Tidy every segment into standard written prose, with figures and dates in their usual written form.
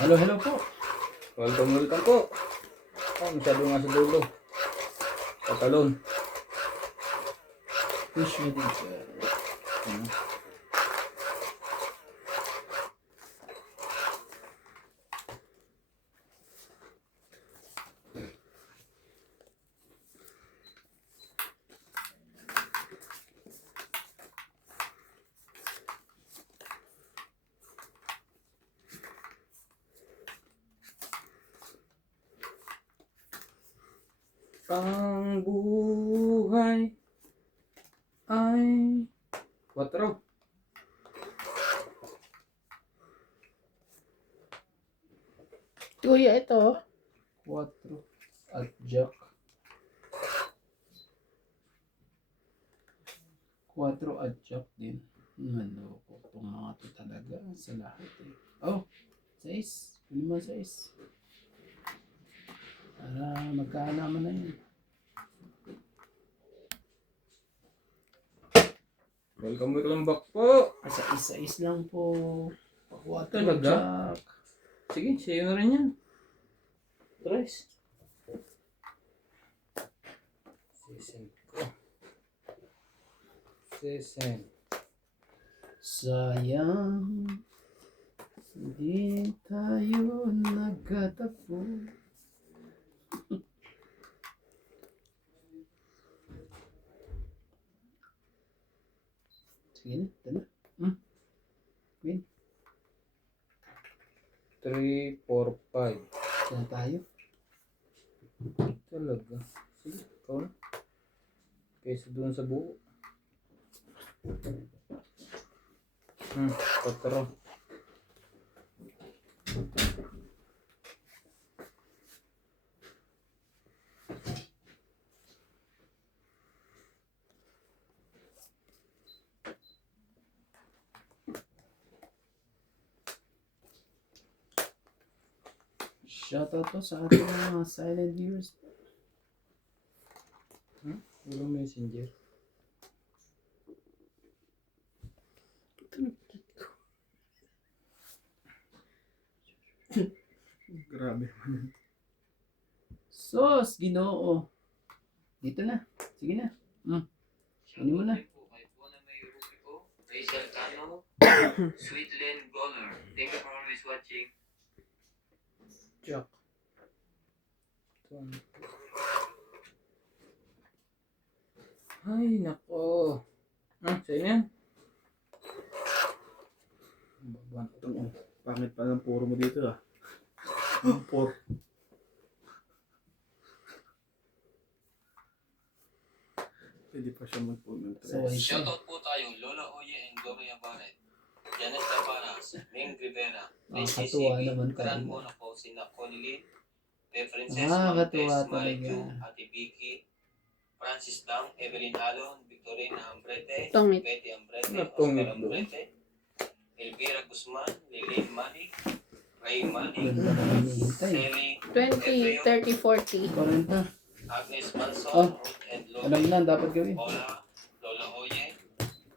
Hello, hello po. Welcome po. Oh, masyado nga sa dulo. Patalon. Push me din, sir. Ano? Ang buhay ay 4. Kuya, ito. 4 at jack. 4 at jack din. Ano po, itong mga to talaga sa lahat eh. Oh, 6. Pili mo 6. Para magkaalaman na yun. Welcome back po. Sa isa-is lang po. Pakuha Talaga? jack. Sige, sa'yo na rin yan. Tres. Sesen ko. Sesen. Sayang, hindi tayo nagkatagpo. Sige na, ito na. Win, 3, 4, 5. ito na tayo. Talaga. Sige, ikaw na. Kaysa doon sa buo. 4. Shoutout po sa ating mga silent viewers. Walang messenger. Grabe. Sos, Ginoo. Dito na. Sige na. Kunin mo na. Rachel Cano, Sweet Lynn Goller. Thank you for always watching. Jack. Ay, nako. Sa'yo na yan. Pangit pa ng puro mo dito ah. Por. Pwede pa siya magpuno ng So, tres. Shoutout po tayo, Lola Oye and Gloria Barret. Janet Taparas, Ming Rivera, Lindsay katuwa Sibi, naman Gran talaga. Monaco, Sina Conilin, Pe Princess Katuwa Montes, Marichu, talaga. Ate Vicky, Francis Dang, Evelyn Alon, Victorina Ambrete, Tongit. Betty Ambrete, Natungit Oscar doon. Ambrete, Elvira Guzman, Lilene Mani, Ray Mani, Ganda na hinihintay. Selly, 20, 30, 40. 40. Agnes Manson, Oh, Ruth and Alam Lori, na, dapat gawin. Ola, Lola Oye,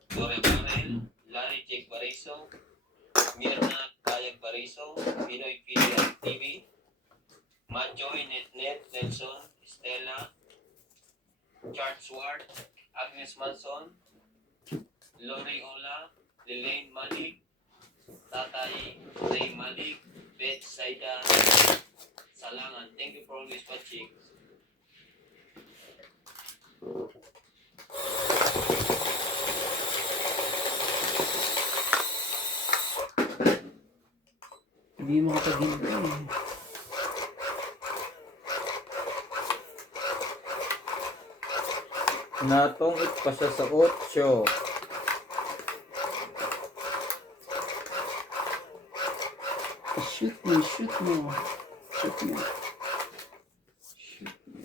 Gloria Barrel, Larry Jake Bariso, Mirna Kayag Bariso, Pinoy PDL TV, Majoy Netnet Nelson, Stella, Chart Swart, Agnes Manson, Lori Ola, Lelaine Malik, Tatay Ray Malik, Beth Saida, Salangan. Thank you for always watching. Hindi mo kapag-hintay. Natungit pa siya sa 8. Shoot mo, shoot mo. Shoot mo. Shoot mo.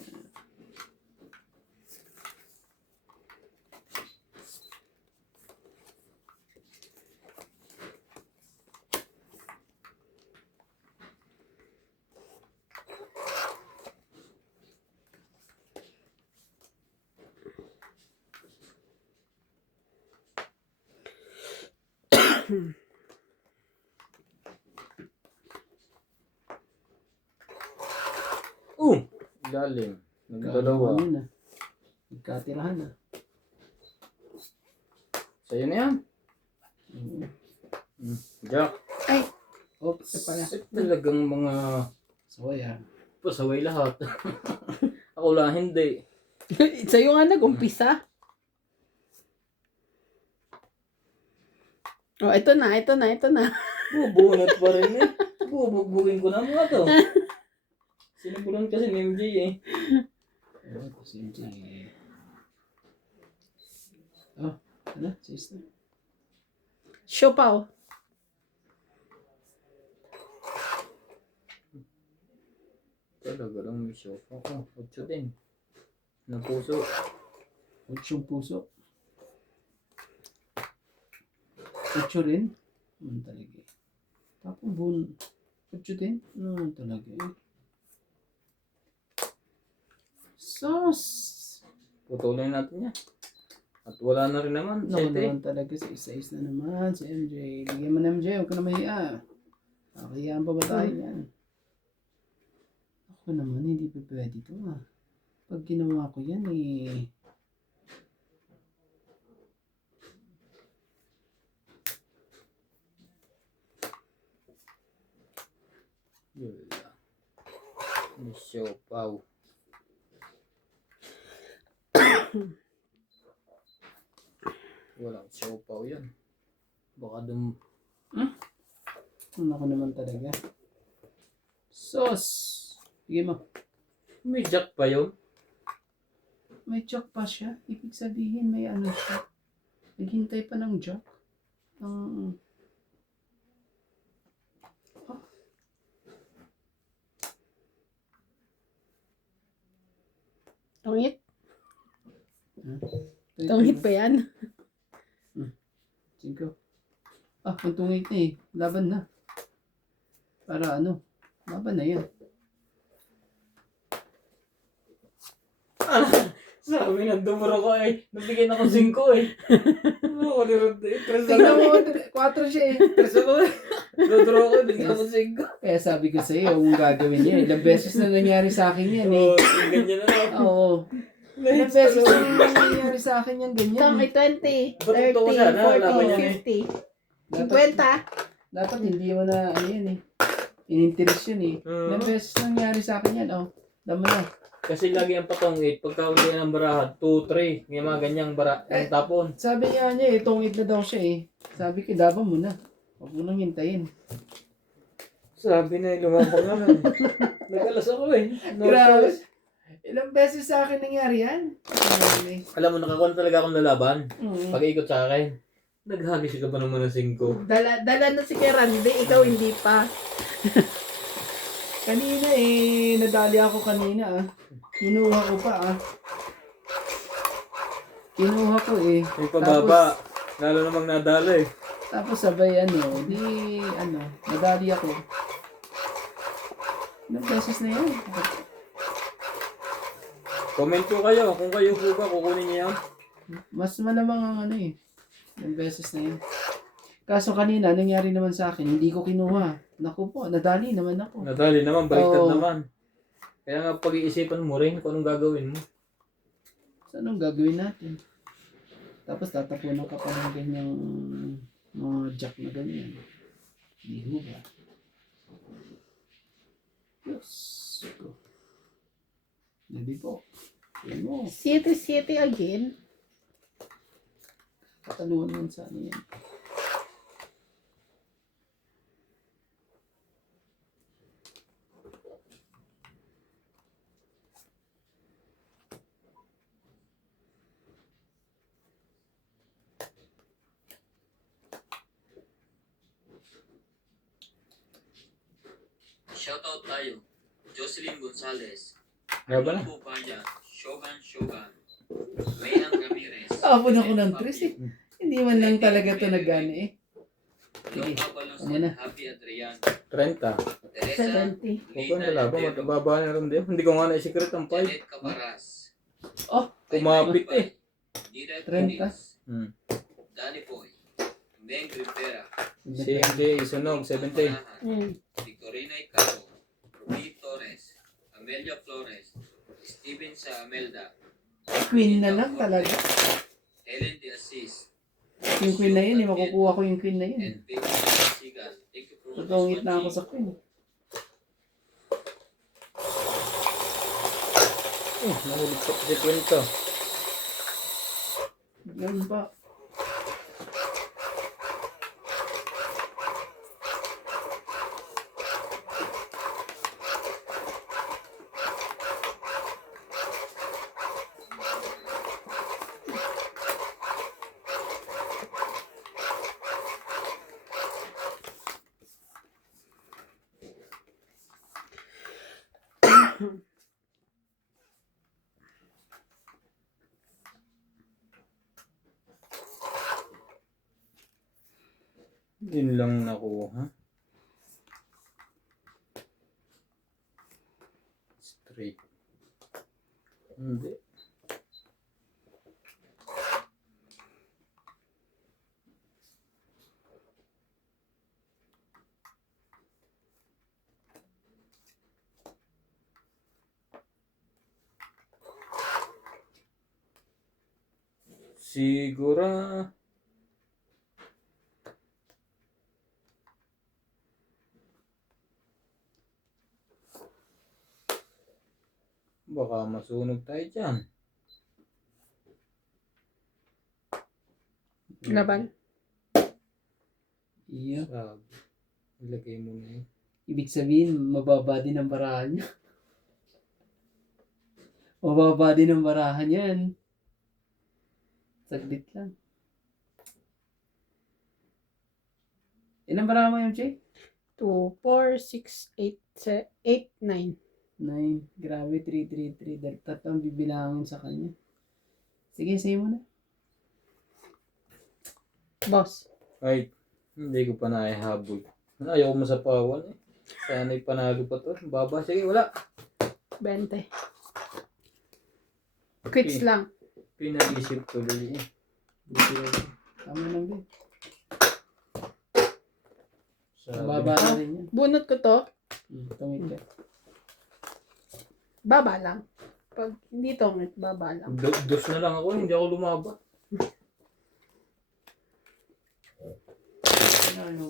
Lalim. Nagdalawa. Ano na. Nagkatirahan na. Sa'yo na yan. Jack. Ay, Oops. Ito pala. Talagang mga So, yan. pasaway lahat. Ako lang hindi. sa'yo nga nag-umpisa. Oh, ito na. Bubunot pa rin eh. Bubugbugin ko na mga to. Sinibulan kasi ni MJ eh. Oh, simple. Oh, ano? Sis na. Siopaw. Talaga lang may show. Ako, 8 din. Ng puso. 8 puso. 8 rin. Ano talaga eh. Tapos bun. 8 din. Ano talaga eh. Sos! Putulin natin yan. At wala na rin naman. Naku 7. naman talaga sa isa-is na naman si MJ. Bigyan mo na MJ, huwag ka na mahiya. Nakakayaan pa ba tayo yan? Ako naman, hindi pa pwede ito ah. Pag ginawa ko yan eh. Yun lang. May show pao. Walang show pao yan. Baka dum... Ako naman talaga. Sos! Bigyan mo. May jack pa yun. May jack pa siya. Ibig sabihin may ano siya. Naghintay pa ng jack. Ang... Tungit. Tungit pa yan. 5. Ah, ang tungit na eh. Laban na. Para ano? Laban na yan. Sabi na dumuro ko eh. Nabigyan ako 5 eh. Ano ko nirod eh. Tingnan mo, 4 siya eh. Preso ko eh. Dodro ko, bigyan ko 5. Kaya sabi ko sa'yo, huwag mong gagawin yan. Ilang beses na nangyari sa akin yan eh. Oo, ganyan na lang. Oo. Ilang beses na nangyari sa akin yan, ganyan. Ito, may 20, Ba't ito ko sana? Laban yan eh. 30, 50. Dapat hindi mo na, ano yan eh. Ininterest yun eh. Ilang beses na nangyari sa akin yan, oh. Dama na. Kasi lagi ang patongit, pagka uli ng barahan, 2, 3, may mga ganyang bara, ang tapon. Sabi niya eh, tungit na daw siya eh. Sabi ko, daban mo na. Huwag mo nang hintayin. Sabi na lumabang na lang. Nagalas ako eh. Grabe. Ilang beses sa akin nangyari yan. Alam mo, nakakuha talaga akong lalaban. Mm. Pag-ikot sa akin, naghagis ka pa naman ng 5. Dala na si Kerandi, ikaw hindi pa. Kanina eh, nadali ako kanina ah. Kinuha ko pa ah. Kinuha ko eh. May pababa. Lalo namang nadala eh. Tapos sabay ano, nadali ako. Ilang beses na yan. Comment po kayo kung kayo po ba kukunin niyo yan. Mas malamang ang ano eh. Ilang beses na yan. Kaso kanina, nangyari naman sa akin, hindi ko kinuha. Naku po, nadali naman ako. Nadali naman, baliktad Oo. naman. Kaya nga pag-iisipan mo rin kung anong gagawin mo. So, anong gagawin natin? Tapos tatapunan ka pa ng ganyang mga jack na ganyan. Hindi ho ba? Yes. Go. Hindi po. Yan mo. 7 again. Kataluan mo sa ano yan. Shoutout tayo. Jocelyn Gonzalez. Laban na. Lupo Paya. Shogun. Mayan Ramirez. Abon ako ng tres eh. Hindi man lang talaga ito nagana eh. Sige. Lopa Ano Balusin. na? Happy Adrian. 30. Teresa. 70. Huwag ka nalaban, matababa na rin din. Hindi ko nga na-secret ang 5. Janet Cabaras. Oh, Kumapit eh. Direk 30. Muniz. Hmm. Danny Boy. Meng Rivera. Si MJ Isunog, 70. Mm. Victorina Icaro. Ruby Torres. Amelia Flores. Ibn sa Melda. Queen na lang talaga. Helen de Assis. Yung queen na yun, makukuha ko yung queen na yun. And Peggy Sigal. Thank you for Tutungit na ako sa queen. Nahulog pa si Kwento. Ganun pa. Yun lang nakuha. Straight. Hindi. Sigura. Baka masunog tayo dyan. Laban. Iya. Sabi. Ilagay mo na yun. Ibig sabihin, mababa din ang barahan niya. Mababa din ang barahan yan. Saglit lang. Ilang barahan mo, MJ? 2, 4, 6, 8, 9. 9. Grabe, 3, 3, 3. Dahil tatlong bibilangin sa kanya. Sige, say mo na. Boss. Ay, hindi ko pa naihabol. Ayaw mo sa pawan eh. Sana'y panalo pa to. Baba, sige, wala. 20. Quits Okay. lang. Pinag-isip tuloy eh. Tama lang din. Sabi. Baba na rin yan. Bunot ko to. Tumit ka. Baba lang. Pag hindi tongit, baba lang. Dos na lang ako, hindi ako lumaba.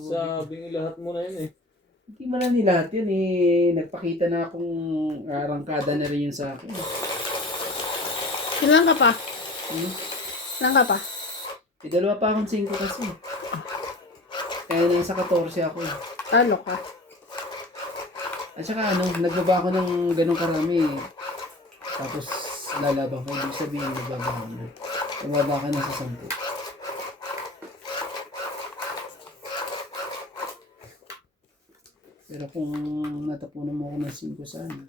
Sabing lahat mo na yun eh. Hindi man na lahat yun eh. Nagpakita na akong arangkada na rin yun sa akin. Ilan ka pa? Hmm? Ilan ka pa? May dalawa pa akong 5 kasi. Kaya nasa 14 ako eh. Talo ka. At saka nagbaba ako ng ganong karami eh. Tapos lalaban ko. Ibig sabihin nagbaba ako na. Nagbaba ka na sa 10. Pero kung natapunan mo ako ng 5 sana,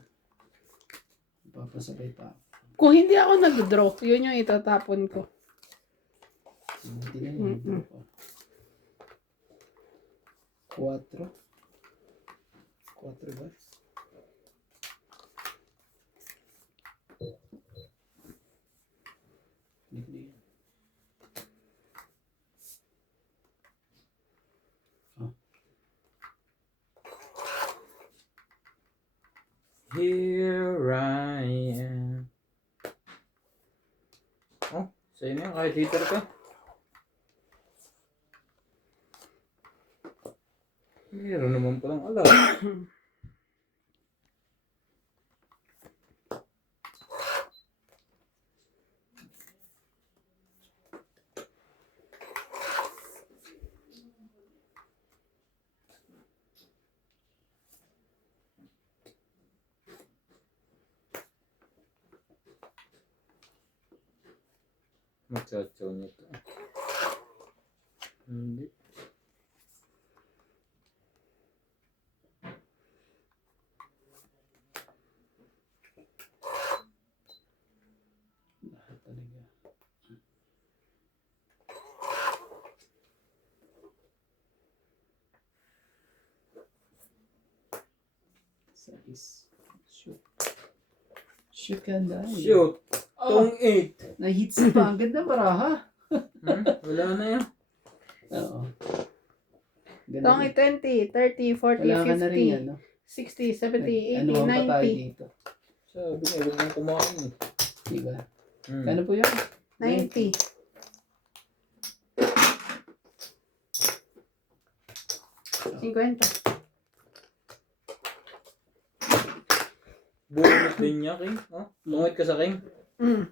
papasabay pa ako. Kung hindi ako nag-draw, yun yung itatapon ko. Hindi na yun. 4. 4 ba? Hindi. Here I am. Oh, sa'yo na yan, kahit hitter ka. Meron naman palang alam. Magsasaw nito. Hindi. Lahat talaga. Size. Shoot. Shoot ka na. Shoot! Tong 8! Na-hits pa. Ang ganda baraha. Wala na yan. Oo. Ganda Tong din. 20, 30, 40, Wala ka na rin 50, ano. 60, 70, 80, Ano pa tayo 90. dito? Sabi niya, huwag mong kumain eh. Diba? Hmm. Kano po yun? 90. Cinquenta. Bunot din niya, King. Oh, tungit ka sa King. Mm.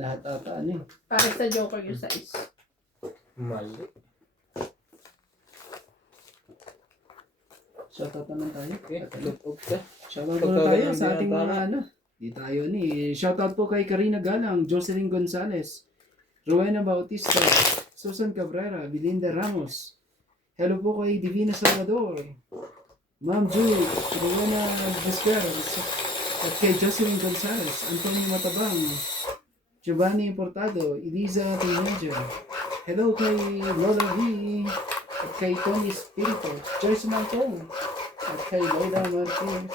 Lahat ata ano eh. Para sa Joker yung size. Mali. Shoutout naman tayo. Okay, look up ka. Shoutout Pagka muna tayo ganun sa ating binatara. mga ano. Di tayo ni. Shoutout po kay Karina Galang, Jocelyn Gonzalez, Rowena Bautista, Susan Cabrera, Belinda Ramos. Hello po kay Divina Salvador, Ma'am Julie, Rowena Busquer, at kay Jocelyn Gonzalez, Antonio Matabang, Giovanni Importado, Eliza Teenager. Hello kay Lola V, at kay Tony Spirito, Joyce Mantong, at kay Loida Martinez.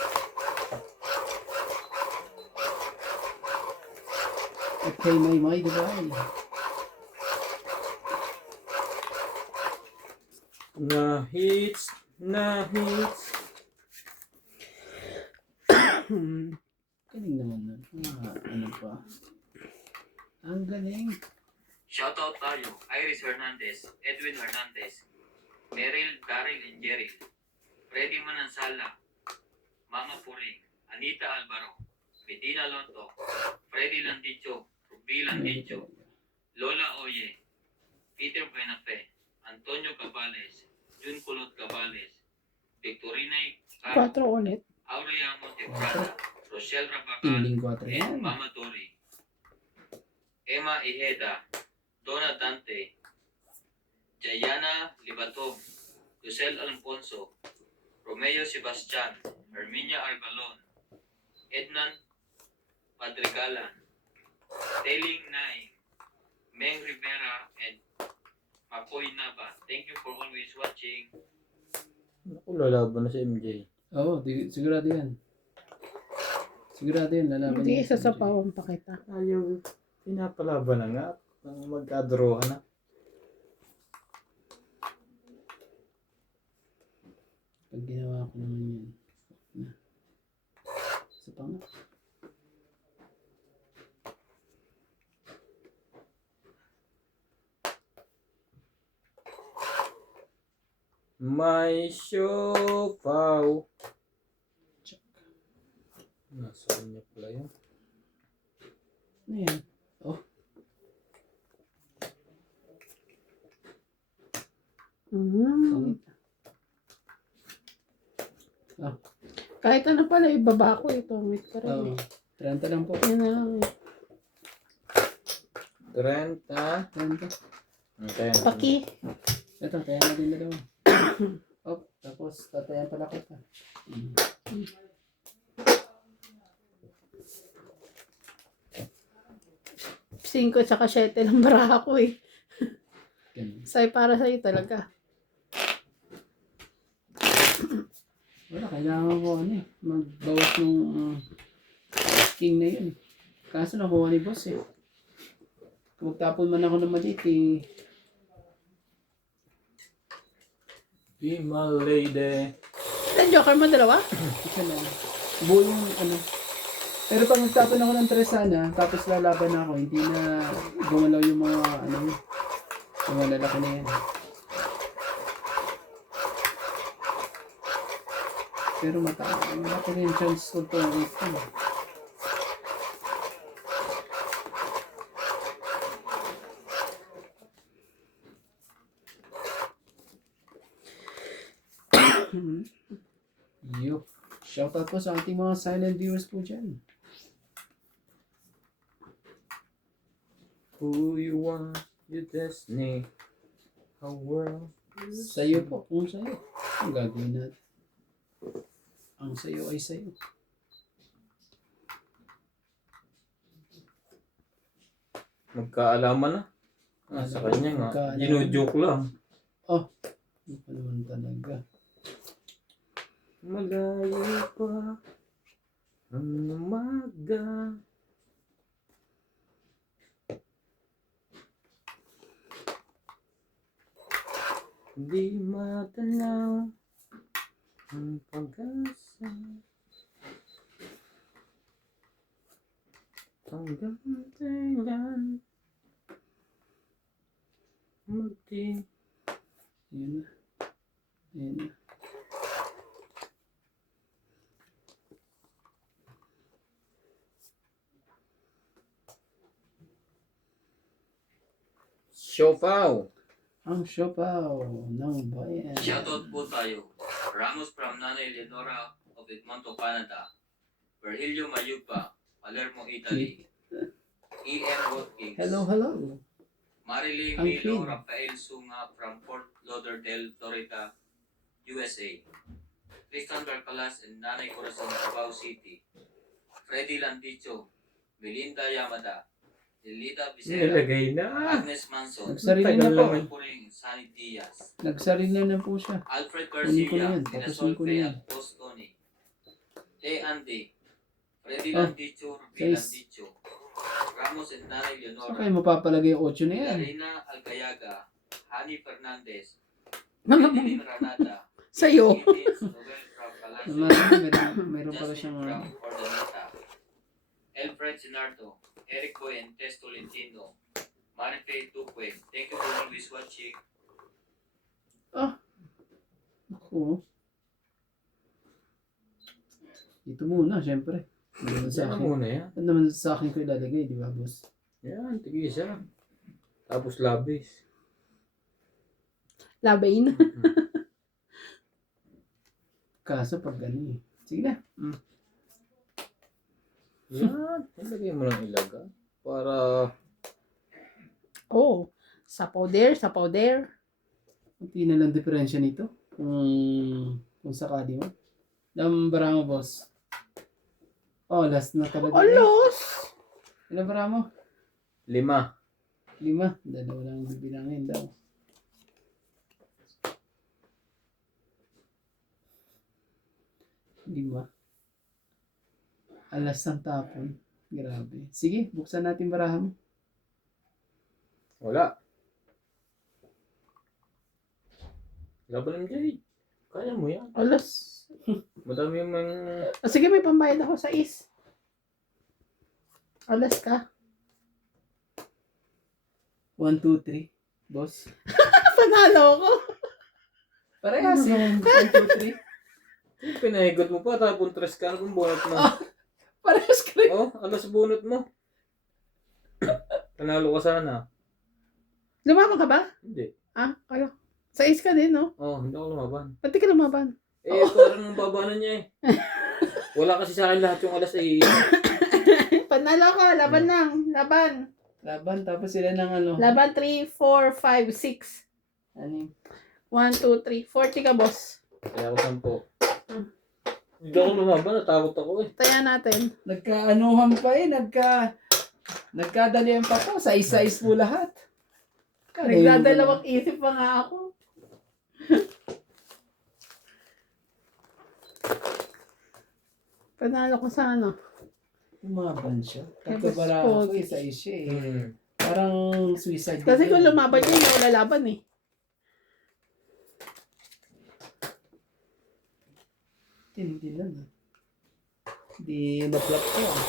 At kay Maymay Dubai. Na hits. Galing naman nun. Ano pa? Ang galing. Shoutout tayo, Iris Hernandez, Edwin Hernandez, Meryl, Daryl, and Jerry, Freddy Manansala, Mama Puring, Anita Alvaro, Medina Lonto, Freddy Landicho, Ruby Landicho, Lola Oye, Peter Buenafe, Antonio Cabales, Jun Kulot Cabales, Victorina Car, 4 ulit. Aurea Monteprada, Rochelle Rabacal, Tiniling 4 yan. and Mama Tori, Emma Ijeda, Donna Dante, Jayana Libato, Lucel Alfonso, Romeo Sebastian, Herminia Argalon, Ednan Madrigalan, Teling Naing, Meng Rivera, and Makoy Naba. Thank you for always watching. Naku, lalaban na si MJ. Oo, sigurado yan. Sigurado yan, lalaban Hindi, yan. isa sa pawang pa kita. Ayaw, pinapalaban na nga. Nang magkadrohan na. Pag ginawa ko naman yan. Na. Isa pa nga. May siopaw. Nasa kanya pala yun. Ano yan? Mm. Ah. Kahit ano pala, ibaba ko ito. Wait ko rin Oo. 30 lang po. Yan na lang. 30. 30. Okay. Paki. Ito, kaya natin dalawa. Tapos tatayan pala kita. 5 tsaka 7 lang baraha ko eh. Ganun. Para sa'yo talaga. Wala, kailangan ko ano eh. Magbawas ng king na yun. Kaso nakuha ni boss eh. Kung magtapon man ako ng maliit eh. Be my lady. Ilan joker mo? 2? Isa lang. Buo yung ano. Pero pag nagtapon ako ng 3 sana, tapos lalaban ako, hindi na gumalaw yung mga ano yun. Yung mga lalaki na yan. Pero malaki rin yung chance ko ito. Yo. Shoutout po sa ating mga silent viewers po dyan. Who you want, your destiny, a world. Sa'yo po, kung sa'yo. Ang gagawin natin. Ang sa'yo ay sa'yo. Magkaalaman na. Sa kanya nga. Magkaalaman. Gino-joke lang. Hindi pa naman talaga. Malayo pa ang umaga. Di matanaw ang pag-asa. Gantilan. Munti. Yun na. Yun na. Siopaw. Ang siopaw ng bayan. Shoutout po tayo. Ramos from Nanay Leonora of Edmonton, Canada. Virgilio Mayupa, Palermo, Italy. E.M. Watkins. Hello, hello. Marilyn Ang Milo Queen. Rafael Sunga from Fort Lauderdale, Florida, USA. Tristan Barcalas and Nanay Corazon, Davao City. Freddy Landicho, Melinda Yamada, Elita Vicera, Nilagay na. Agnes Manson, Nagsarili na po. naman. Puring, Sunny Diaz, Nagsarili na po siya. Alfred Kunin ko na Garcia, yan. Tapusin ko na Dinasolfe yan. at Bostoni. Te Andy, Freddy Ah, Landicho, Ruby guys. Landicho, Ramos and Nanay Saan Leonora, kayo mapapalagay yung 8 na yan? Darina Algayaga, Hani Fernandez, Mga Evelyn Ranata, sa'yo. Edith Noel from Palacio, Meron pala Justin siyang from Ordaneta, Elfred Sinardo, Eric Boy and Tess Tolentino, Marife Duque. Thank you for always watching. Oo. Dito muna, syempre. Ano naman sa Saan akin? muna yan? Ano naman sa akin ko ilalagay, di ba, boss? Yan, tigisa. Tapos labis. Labain. Kaso pag ano eh. Sige na. Yan, ilagay mo lang ilaga. Para Oh, sapaw there. Kunti na lang diferensya nito. Kung sakali mo. Nambara mo, boss. Oh, last na talaga. Alos! Ilan bara mo? 5. 5. Dalawa lang bibilangin daw. Lima. Alas ng tapon. Grabe. Sige, buksan natin barahan mo. Wala. Laban ng Jay. Kaya mo yan. Alos. Madami yung Sige, may pambayad ako sa is. Alas ka. 1, 2, 3. Boss. Panalo ako. Parehas yung 1, 2, 3. pinahigot mo pa. Tapon tres ka. Ano kung bunot mo? Parehas ka rin. Oh, alas bunot mo. Panalo ka sana. Lumaban ka ba? Hindi. Ah, kaya. Sa is ka din, no? Oh, hindi ako lumaban. Ba't di ka lumaban? Parang babanan niya eh. Wala kasi sa akin lahat yung alas eh. Panalo ka. Laban lang. Laban. Laban, tapos sila ng ano. Laban 3, 4, 5, 6. Ano yung 1, 2, 3. 40 ka, boss. Kaya ako 10. Hindi ako lumaban. Natakot ako eh. Taya natin. nagkaanuhan pa eh. Nagkadalian pa to. Size po lahat. Nagdadalawang isip pa nga ako. Panalo ko sa ano. Lumaban siya. Tapos Kakabara po- ako eh. Size siya eh. Hmm. Parang suicide. Kasi din kung yun. lumaban yun, yung lalaban eh. Hindi lang ah. Di na-flop ko ah.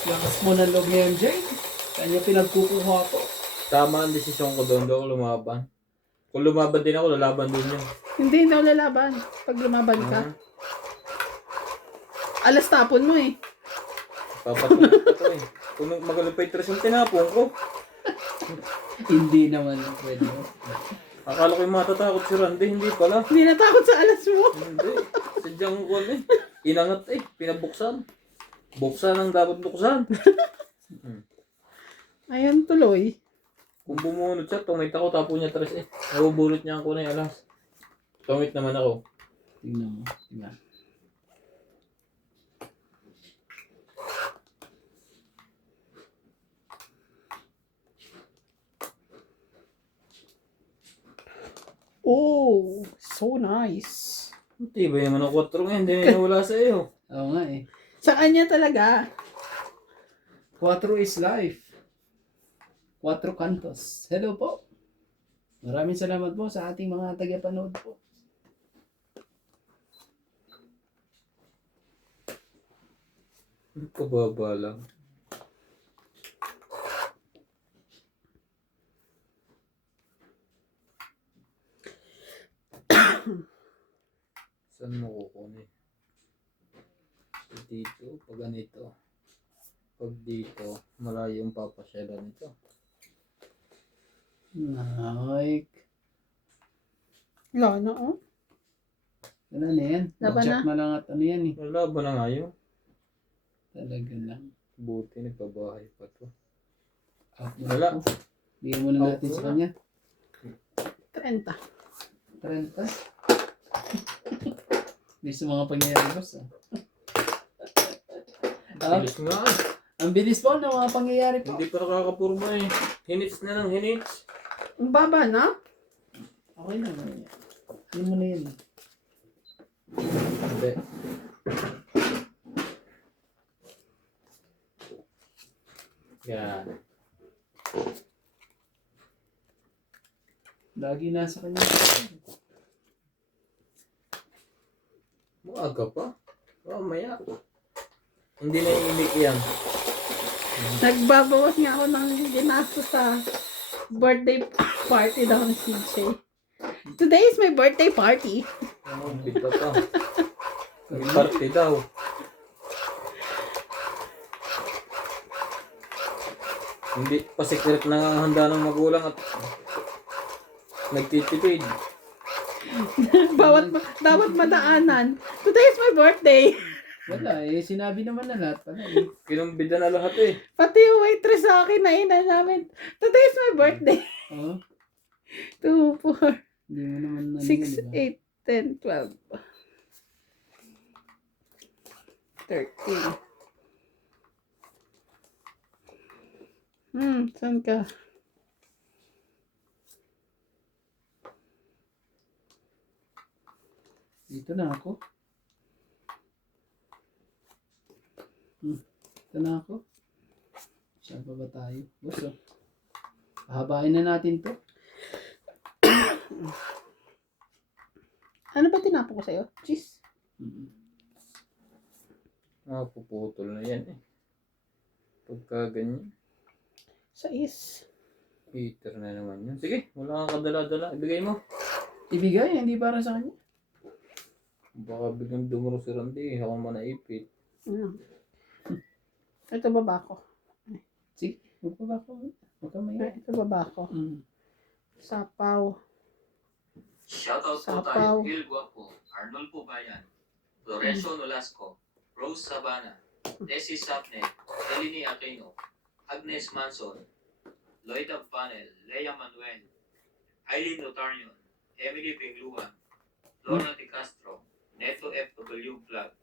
Lakas mo ng loob ni MJ. Kanya pinagkukuha ko. Tama ang desisyon ko doon. Doon ako lumaban. Kung lumaban din ako, lalaban din yun. Hindi na lalaban. Pag lumaban ka. Ah, Alas tapon mo eh. Papatulog pa to eh. Kung magalupay tres yung tinapon ko. Hindi naman pwede. Akala ko yung matatakot si Randy. Hindi pala. Hindi natakot sa alas mo. Hindi. Sadyang kwan eh. Inangat eh. Pinabuksan. Buksan ang dapat buksan. Ayun tuloy. Kung bumunod siya, tumit ako, tapo niya tres eh. Nabubulot niya ako na yung alas. Tumit naman ako. Tingnan mo. Tingnan. Oh, so nice. Tibay naman ang 4 nga, hindi na wala sa iyo. Oo nga eh. Sa kanya talaga. 4 is life. 4 cantos. Hello po. Maraming salamat po sa ating mga tagapanood po. Kababa lang. dito, pag ganito. Pag dito, malayo yung papasyalan nito. Like, Wala na, oh. wala na yan. Laban Jack na lang at ano yan eh. Wala ba na nga yun? Talaga lang. Buti nagpabahay pa to. Out na Wala. ako. Bigyan muna natin Out sa na. kanya. 30. 30. Hindi sa mga pangyayari, boss. Bilis nga. Ang bilis po ng mga pangyayari po. Hindi pa nakakapurma eh. Hinits na ng hinits. Ang baba na? Okay lang. Hindi mo na yun. Hindi. Yan. Lagi nasa kanya. Maaga pa. Mamaya. Hindi na iimik yan. Nagbabawas nga ako ng ginastos sa birthday party daw ng CJ. Today is my birthday party. Ano, bita pa. May party daw. Hindi pa secret na ang handa ng magulang at nagtitipid. Dapat madaanan. Today is my birthday. Wala eh. Sinabi naman na lahat pala eh. Kinumbida na lahat eh. Pati yung waitress sa akin na ina namin. Today is my birthday. Oo. 2, 4, Hindi mo naman na 6, 8, 10, 12. 13. Saan ka? Dito na ako. Dito na ako. Saan pa ba tayo? Boss, oh. Pahabain na natin to. Ano ba tinapo ko sa'yo? Cheese. Puputol na yan eh. Pagka ganyan. 6. Peter na naman yun. Sige, wala kang kadala-dala. Ibigay mo. Ibigay, hindi para sa kanya. Baka biglang dumuro si Randy. Ako man naipit. Ito baba ko. Sige, huwag pa ba ako? Huwag ka maya. Ito baba ko. Sapaw. Shoutout po Sapaw. tayo, Phil Guapo, Arnold Pubayan, Lorenzo Nolasco, Rose Sabana, Tessie Sapne, Eleni Aquino, Agnes Manson, Lloyd Abpanel, Lea Manuel, Eileen Notarion, Emily Pingluan, Lorna De Castro, Neto FW Vlog,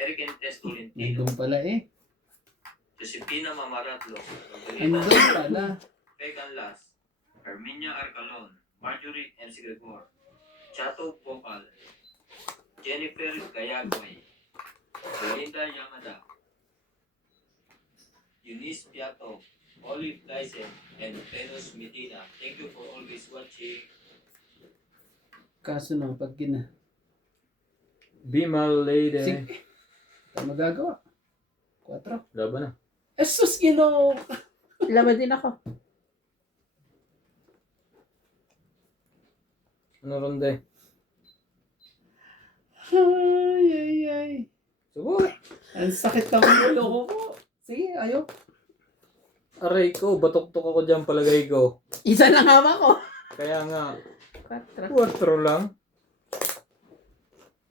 Eric Entes Tolentino, Nandun pala eh. Josepina Mamaratlo, Andun Rogelita pala. Pegan Las, Arminia Arcalon, Marjorie M. Gregor, Chato Popal, Jennifer Gayagoy, Belinda Yamada, Eunice Piato, Olive Dyson, and Venus Medina. Thank you for always watching. Kaso na, pag gina. Be my lady. Sige. Ito magagawa. 4. Laban na. Esus, Ginoo! Laban din ako. Ano Randy? Ay. Subo. Ang sakit ng ulo ko po. Sige, ayaw. Aray ko, batok-tok ako dyan palagay ko. Isa lang hama ko. Kaya nga, 4. 4 lang.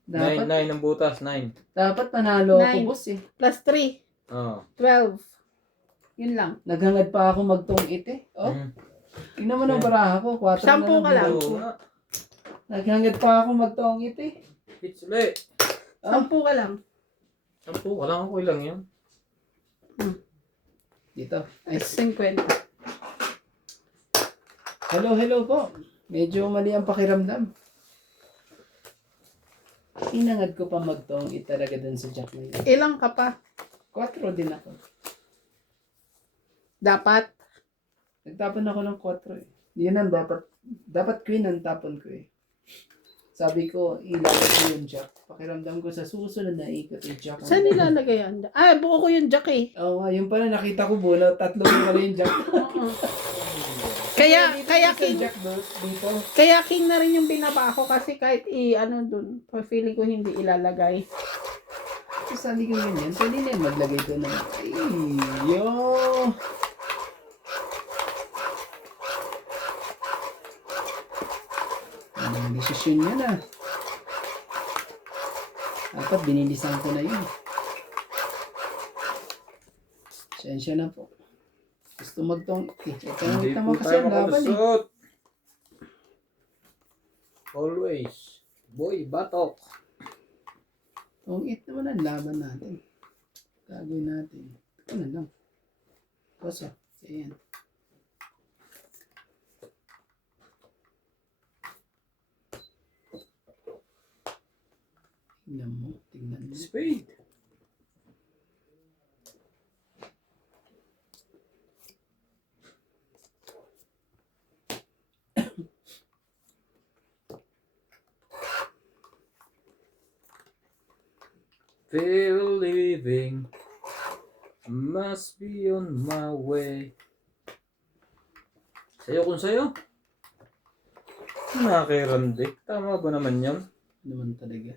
9 Dapat, ang butas, 9. dapat panalo ako, 9. boss eh. Plus 3. Oh. 12. Yun lang. Naghangad pa ako magtungit eh. Oh, tingnan mo ng baraha ko. 4 na 10 ka lang. Oo nga. Naghangad pa ako magtungit eh. Hits ulit. 10 ka lang. 10, walang ako ilang yan. Dito. Ay, 50. hello po. Medyo mali ang pakiramdam. Inangad ko pa magtungit talaga dun sa jack na yun. Ilang ka pa? 4 din ako. Dapat. Nagtapon ako ng 4 eh. Yun ang dapat. Dapat queen ang tapon ko eh. Sabi ko, ilalagay ko yung jack. Pakiramdam ko sa susunod na ikot yung jack. Saan nilalagay yan? Ah, buo ko yung jack eh. Oo nga, yung pala nakita ko bola, 3 yung pala yung jack. Kaya Isang king, jack dito. kaya king na rin yung binaba ko kasi kahit ano dun, feeling ko hindi ilalagay. sasali ko ganyan. Pwede na yung maglagay doon ng... Ay, yo! Ang desisyon niya na. Dapat binilisan ko na yun. Sensya na po. Gusto magtong... Ito Hindi naman po kasi tayo ang laban eh. makalusot. Always. Boy, batok. Tongit naman ang laban natin. Gagawin natin. Ito na lang. Basta. Ayan. Tingnan mo. Tingnan mo. Spade. Believing must be on my way. Sayo kung sayo. Nakirandik. Tama ba naman yun? Naman talaga.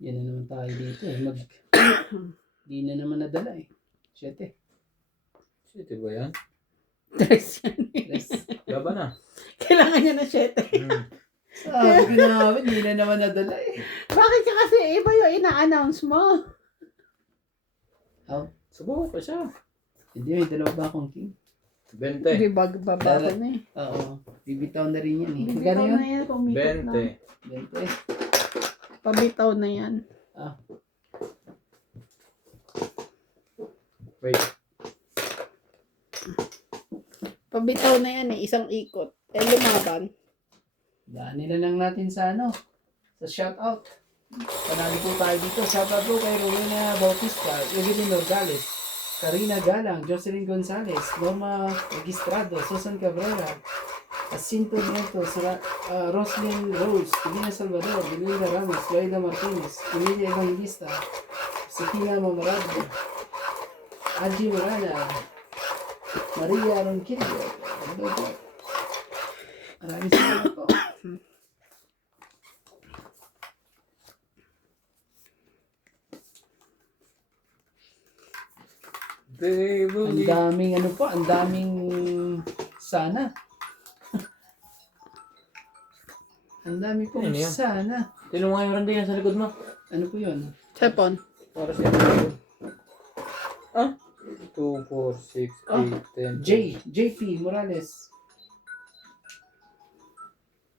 Yan na naman tayo dito eh. Di na naman nadala eh. 7. City ba yan? Tres yan eh. Yes. Laban na. Kailangan niya na 7. Sabi ko na namin, di na naman nadala eh. Bakit ka kasi iba yung ina-announce mo? Oh, Subukan pa siya. hindi, may dalawa ba akong king? 20. Hindi babago na eh. Oo. Bibitaw na rin yan eh. Bibitaw Magkano na yun? yan. Pumikot na. 20. 20. Pabitaw na yan. Ah, Wait. Pabitaw na yan eh. Isang ikot. Eh lumaban. daanin na lang natin sa ano, sa shoutout. Panalo po tayo dito. Shoutout po kay Rowena Bautista, Evelyn Nogales, Karina Galang, Jocelyn Gonzalez, Norma Registrado, Susan Cabrera, Jacinto Nieto, Roslyn Rose, Divina Salvador, Belinda Ramos, Loida Martinez, Emilia Evangelista, Sakina Mamarado, Aji Morana, Maria Ronquillo. Maraming salamat po. Ang daming ano po, ang daming sana. Ang dami pong Ano yan? sana. Sino nga yung randingan sa likod mo? Ano po yun? Sepon. Para sa Ah? 2, 4, 6, 8, 10. JP Morales.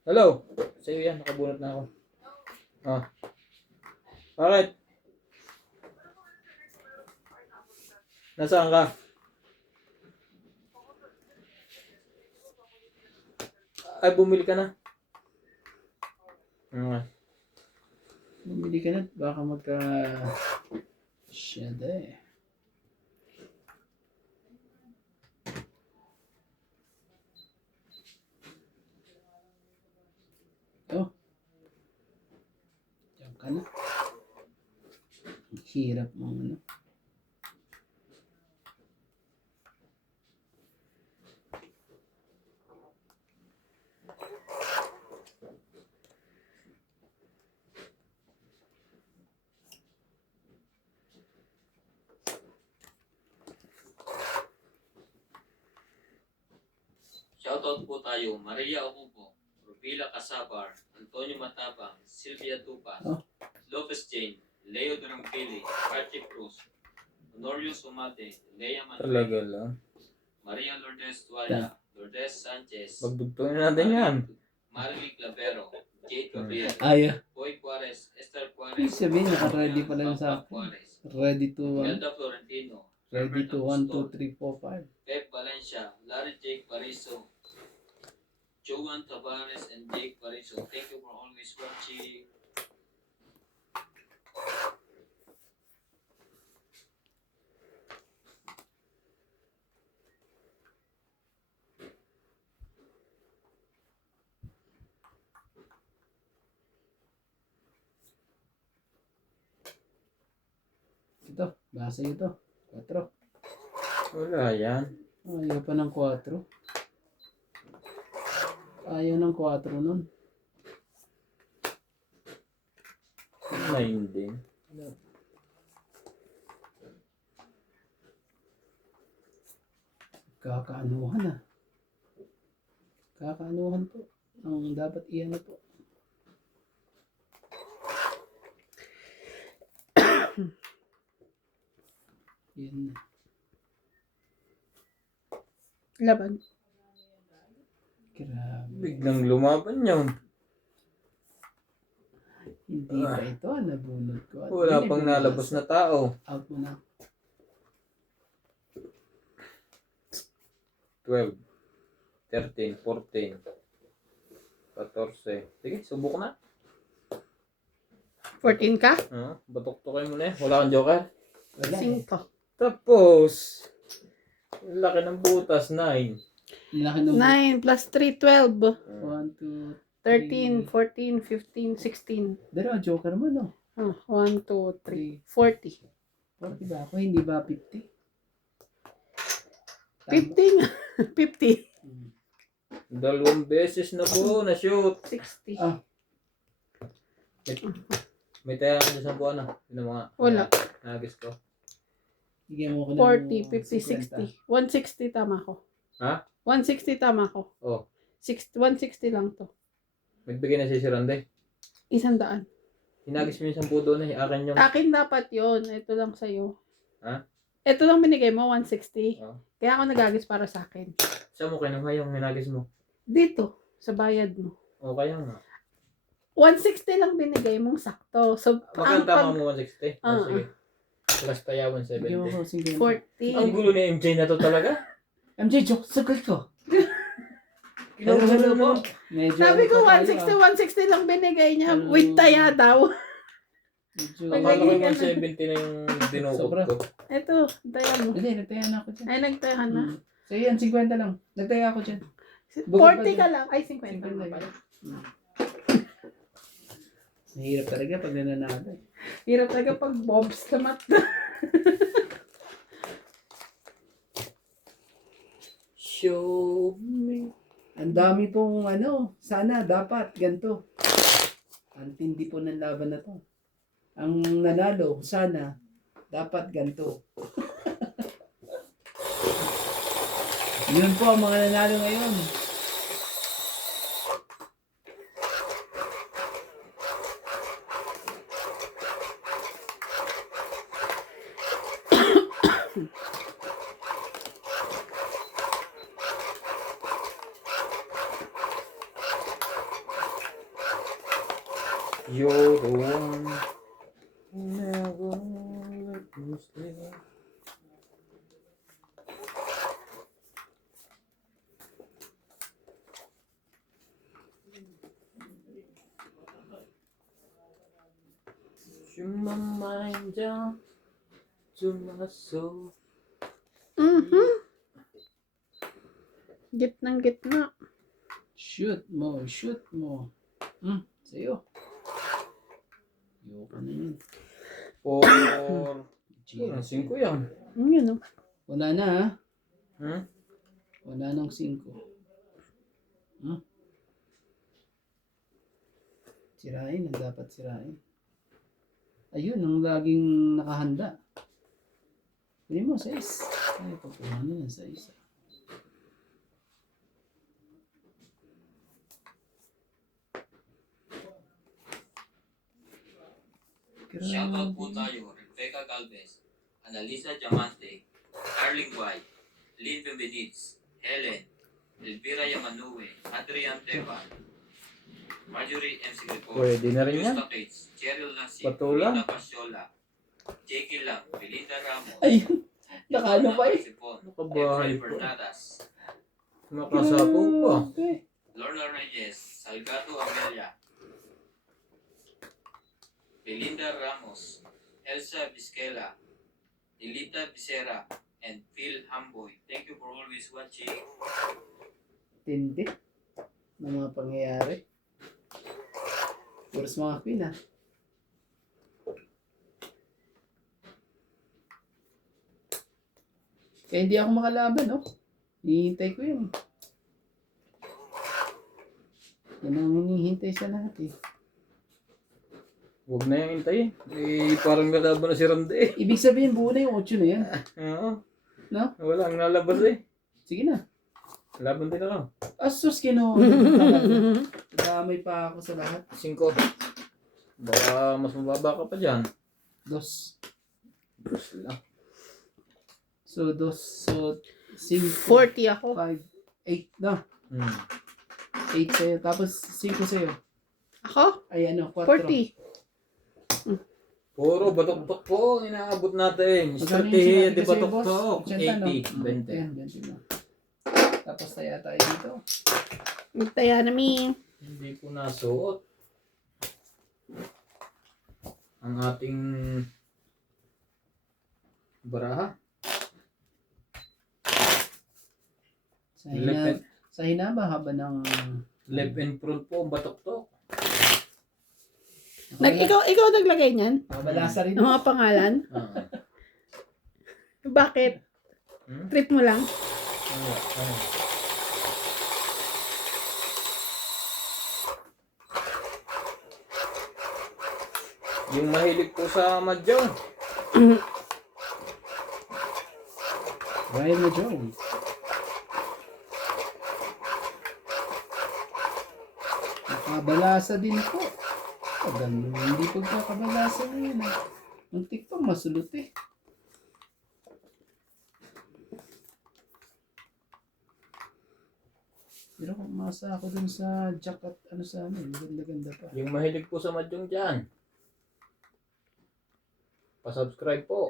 Hello. Sa'yo yan. Nakabunot na ako. Ah. Alright. Nasaan ka? Ay, bumili ka na. Okay. Bumili ka na, baka magka... Shit eh. Oh. Diyan ka na. Ang hirap mo ano. Shoutout po tayo, Maria Ocupo, Rubila Casabar, Antonio Matapang, Sylvia Tupas, Oh. Lopez Jane, Leo Durangpili, Archie Cruz, Honorio Sumate, Lea Talaga Manuel, lang. Maria Lourdes Tuala, Lourdes Sanchez, Pagdugtungin natin yan. Marily Clavero, Jade Gabriel, Ayaw. Boy Juarez, Esther Ibig Juarez, sabihin, naka-ready pa lang sa Papa Juarez, ready to Melda Florentino, ready to 1, 2, Roberto 3, 4, 5. Pep Valencia, Larry Jake Pariso, Joan Tavares, and Jake Pariso. Thank you for always watching. Ito, basa ito. 4. Wala yan. Ayaw pa ng 4. Ayaw ng 4 nun. 9 din. Kakaanuhan ah. Kakaanuhan po. Ang dapat iyan po. Yan. Laban. Grabe. Biglang lumaban yun. Hindi pa ito. Nabunod ko. At Wala yun, pang bumasa. nalabas na tao. Out mo na. 12, 13, 14, 14. Sige, subok na. 14 ka? Batok to kayo muna eh. Wala kang joker. Wala eh. 5. Tapos, laki ng butas, 9. Laki ng 9 plus 3, 12. 1, 2, 13, 14, 15, 16. Dalawa joker mo no? 1, 2, 3, 40. 40 ba ako? Hindi ba 50? 50 nga. 50. Dalawang beses na po na-shoot. 60. Ah. May tayo ka sa buwan na. Yun ang mga Wala. nagis ko. Bigyan mo ko ng 40, 50, 60. 160 tama ko. Ha? 160 tama ko. Oh, 160 lang to. magbigay na si Rande. 100. Hinagis mo yung 10 doon eh. Akin yung... Akin dapat yon. Ito lang sa'yo. Ha? Ito lang binigay mo, 160. Oh. Kaya ako nagagis para sa akin. Saan mo kinuha yung hinagis mo? Dito, sa bayad mo. O kaya nga. 160 lang binigay mong sakto. So, Magkano tama mo 160? Ah, Sige. Plus tayo Bigyan mo 170. ko 50. Ang 40. gulo ni MJ na to talaga. MJ, joke, sagot ko. Kinugulo mo. Medyo Sabi ko ano pa tayo, 160 lang binigay niya. Ano? With taya daw. Medyo... Akala ko yung Maglagay ka 170 na yung dinukot Sobra. ko. Ito, taya mo. Hindi, nagtaya na ako dyan. Ay, nagtaya na. So yan, 50 lang. Nagtaya ako dyan. 40 ka lang. Ay, 50 na 50 pala. Mahirap talaga pag nananalo. Hirap talaga pag bobs na mata. Show me. Ang dami pong ano, sana dapat ganito. Ang tindi po ng laban na to. Ang nanalo, sana dapat ganito. Yun po ang mga nanalo ngayon. You're the one. Never let me stay. To my mind down to my soul. Gitnang gitna. Shoot mo, shoot mo. Sa'yo. Ayoko na yun. 4. 5 yan. Yun o. Wala na ha. Hmm? Wala nang 5. Sirain ang dapat sirain. Ayun, ang laging nakahanda. Pili mo, 6. Ay, pagkuhan na yan sa isa. Shoutout po tayo, Rebecca Galvez, Analisa Diamante, Arling White, Lynn Benitez, Helen, Elvira Yamanue, Adrian Teban, Marjorie M. Sigripo, Pwede na rin yan. Justa Pates, Cheryl Lassie, Patulang. Rita Pasiola, Jackie Lang, Belinda Ramos, Ayun, nakaano pa eh. Nakabahay Efrain pa. Bernadas, Nakasapo pa. Okay. Lorna Reyes, Salgado Amelia, Belinda Ramos, Elsa Vizquela, Dilita Becerra, and Phil Hamboy. Thank you for always watching. Tindi ng mga pangyayari. Puros mga queen ha. Kaya hindi ako makalaban, no? Hinihintay ko yun. Yan ang hinihintay sa lahat eh. Huwag na yung hintayin. Eh, parang nalaban na si Ramde eh. Ibig sabihin, buo na yung 8 na yan. Oo. No? Wala, ang nalabas eh. Sige na. Laban din ako. Asus, kino. Damay pa ako sa lahat. 5. Baka mas mababa ka pa dyan. 2. Dos lang. So, 2. So, 5. 40 ako. 5. 8 na. 8 sa'yo. Tapos 5 sa'yo. Ako? Ay ano, 4. 40. Puro batok-tok po. Inaabot natin. Magkano yung Strategy, sinabi di ko sa'yo, batok-tok. boss? 80, no? 80, 20. Yan, 20 na. Tapos taya tayo dito. Magtaya na mi. Hindi ko nasuot. Ang ating baraha. Sa Left hina, and, sa hinaba haba ng... left and front po, batok-tok. Ikaw naglagay niyan? Mabalasa rin. Ng mga pangalan? Ah. Bakit? Hmm? Trip mo lang? Ano? Yung mahilig po sa madyaw. Ryan na Jones. Nakabalasa din po. Hindi pagkakabalasa na yun. Muntik pa, masulot eh. Pero kung masa ako dun sa jack at ano sa amin, ganda-ganda pa. Yung mahilig po sa madyong dyan. Pa-subscribe po.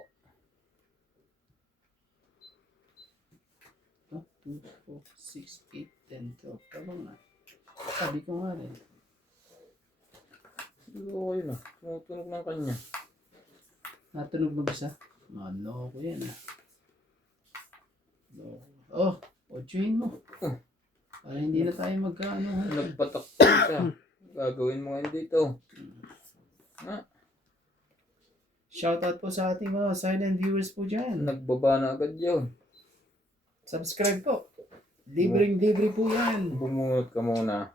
2, 4, 6, 8, 10, 12. Tama nga. Sabi ko nga rin. Siguro yun ah. Tumutunog ng kanya. Natunog ba isa? Ano ko yan ah. Oh, ochuhin mo. Para hindi na tayo magkaano. Nagpatak siya. Gagawin mo ngayon dito. Shoutout po sa ating mga silent viewers po dyan. Nagbaba na agad yun. Subscribe po. Libreng-libre po yan. Bumunot ka muna.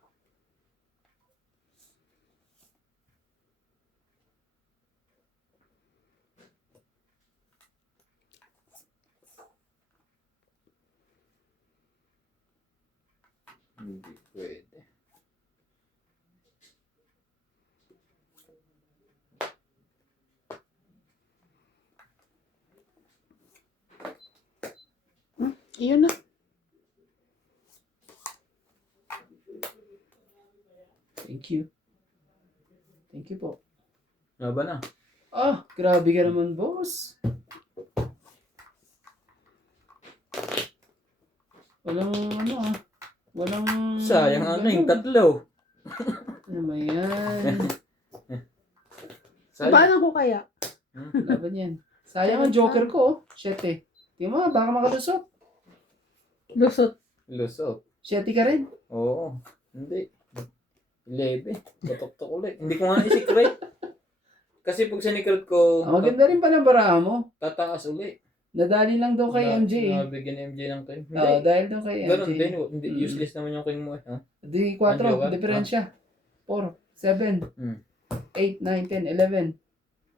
Hindi pwede. Iyon na. Thank you. Thank you po. Ano ba na? Ah, grabe ka naman, boss. Walang ano ah. Walang... Sayang ano yung tatlo. Ano ba yan? Sayang. Paano ko kaya? Laban yan. Sayang ang joker ko. 7. Tingnan mo, baka makalusot. Lusot. Lusot. 7 ka rin. Oo. Hindi. 11. Batok-tok ulit. Hindi ko nga i-secret. Kasi pag sinikret ko, Maganda rin pala ang baraha mo. tataas ulit. Nadali lang daw kay MJ eh. Nabigyan ni MJ ng king. Dahil daw kay MJ. Ganun din. Hindi, Mm. useless naman yung king mo eh. Ha? Di Ang joker? 4, diferensya. 4, 7, Mm. 8, 9, 10, 11.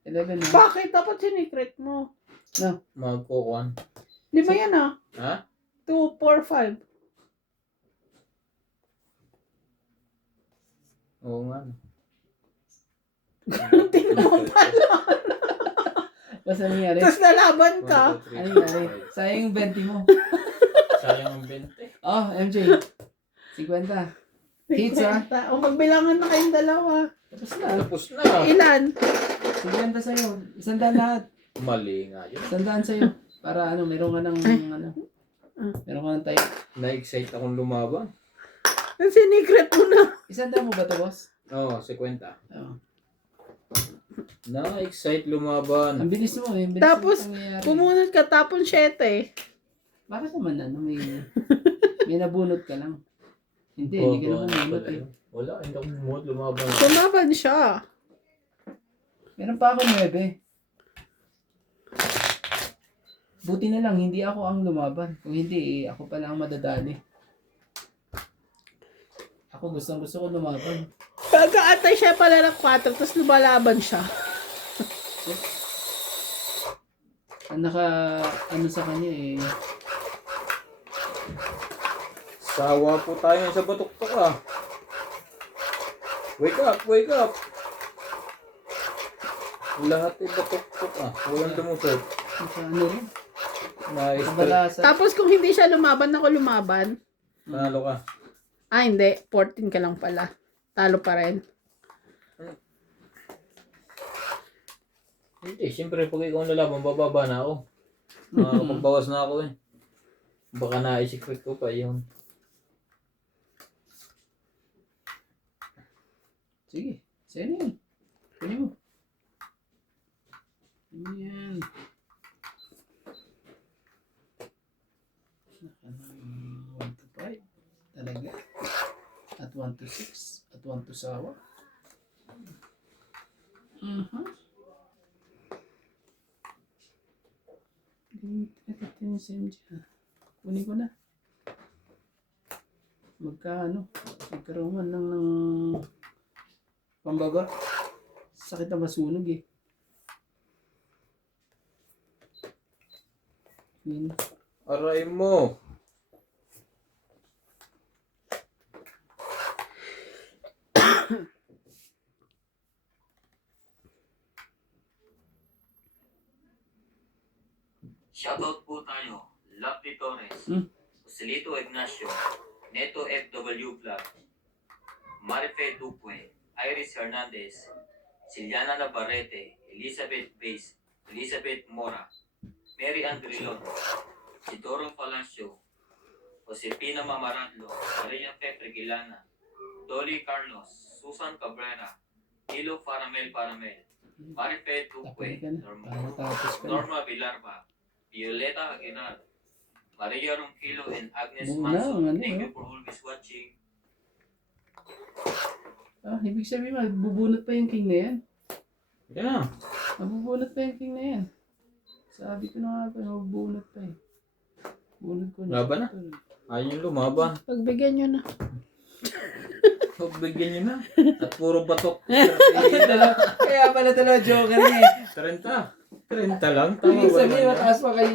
11 na. Bakit? Dapat sinikret mo. Magkukuhan. 5 yan ah. Ha? 2, 4, 5. Oo nga. Tingnan mo pala. Basta nangyari. Tapos nalaban ka. Ano nangyari? Sayang yung 20 mo. Sayang ang 20. Oh, MJ. 50. Hits ah. O magbilangan na kayong dalawa. Tapos na. Tapos na. Ilan? 50 sa'yo. 100 lahat. Mali nga yun. 100 sa'yo. Para ano, meron ka ng ano. Meron ka ng tayo. Na-excite akong lumaban. Sinikret mo na. 100 mo ba ito, boss? Oo, 50. Oo. Na-excite lumaban. Ang bilis mo eh. Ang bilis Tapos, mo nangyayari. Pumunod ka tapon 7. Bakit naman ano? May nabunot ka lang. Hindi, Oo, hindi ka naman wala nabunot pala eh. yun. Wala, hindi ako bumuot lumaban. Tumaban siya. Meron pa ako 9. Buti na lang, hindi ako ang lumaban. Kung hindi, ako pala ang madadali. Ako gusto ko lumaban. Kagaantay siya pala ng 4, tapos lumalaban siya. Ang ano sa kanya eh. Sawa po tayo sa batok-tok ah. Wake up, wake up. Lahat ay batok-tok ah. Walang lumusot. Sa ano rin. Nice. Kabalasa. Tapos kung hindi siya lumaban, ako lumaban. Panalo ka. Ah, hindi. 14 ka lang pala. Talo pa rin. Hindi, siyempre pag ikaw ang lalaban, bababa na ako. Magbawas na ako eh. Baka na-secret ko pa yun. Sige, sa'yo na yun. Kunin mo. Ano yan? 1 to 5. Talaga. At 1 to 6. At 1 to sawa. Ito yung SMG. Kunin ko na. Magkaroon man lang ng pambaga. Sakit na masunog eh. Yun. Aray mo. Shoutout po tayo. Lovely Torres. Joselito Ignacio. Neto FW Vlog. Marife Duque. Iris Hernandez. Siliana Navarrete. Elizabeth Bays. Elizabeth Mora. Mary Andrilon. Isidoro Palacio. Josepina Mamaradlo. Maria Petrigilana. Dolly Carlos. Susan Cabrera. Hilo Paramel. Marife Duque. Tapos ka na. Norma Villarba. Violeta Aguilar, Maria Ronquillo, and Agnes Buo na, Manson. ano, Thank no? you for always watching. Ibig sabihin magbubunot pa yung king na yan. Yeah. Mabubunot pa yung king na yan. Sabi ko na nga pa, mabubunot pa eh. Bunot ko na. Laban na. Ayaw yung lumaban. Pagbigyan nyo na. Bigyan nyo na. At puro batok. Kaya pala talaga joker niya eh. 30. 30 lang. Ibig Tama sabihin, ba? mataas pa kay,